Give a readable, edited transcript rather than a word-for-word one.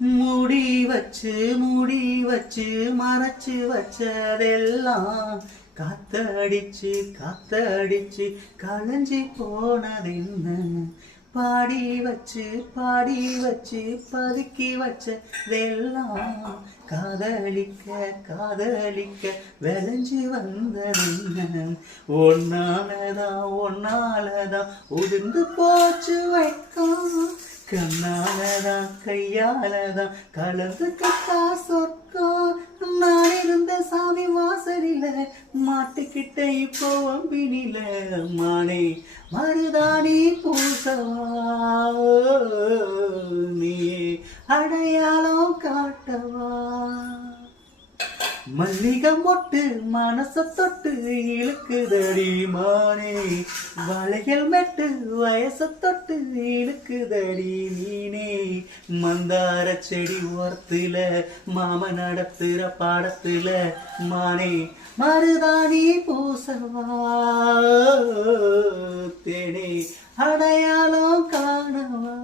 மூடி மூடி வச்சு மறைச்சு வச்சதெல்லாம் காத்தடிச்சு காத்தடிச்சு களைஞ்சி போனதென்ன பாடி வச்சு பதுக்கி வச்சதெல்லாம் காதலிக்க காதலிக்க விளைஞ்சு வந்ததென்ன ஒன்னாலதான் உதிர்ந்து போச்சு வைக்கும் கண்ணாலதான் கையாலதான் கலந்து கட்டா சொர்க்கம் நான் இருந்த சாமி வாசலில மாட்டுக்கிட்ட இப்போ வம்பினில மானே மருதாணி பூசவா நீ அடையாளம் காட்டவா மல்லிகை மொட்டு மனச தொட்டு இழுக்குதடி மானே வளையல் மெட்டு வயச தொட்டு இழுக்குதடி நீனே மந்தார செடி ஓரத்துல மாம நடத்துற பாடத்துல மானே மருதாணி பூசவா தேனே அடையாளம் காணவா.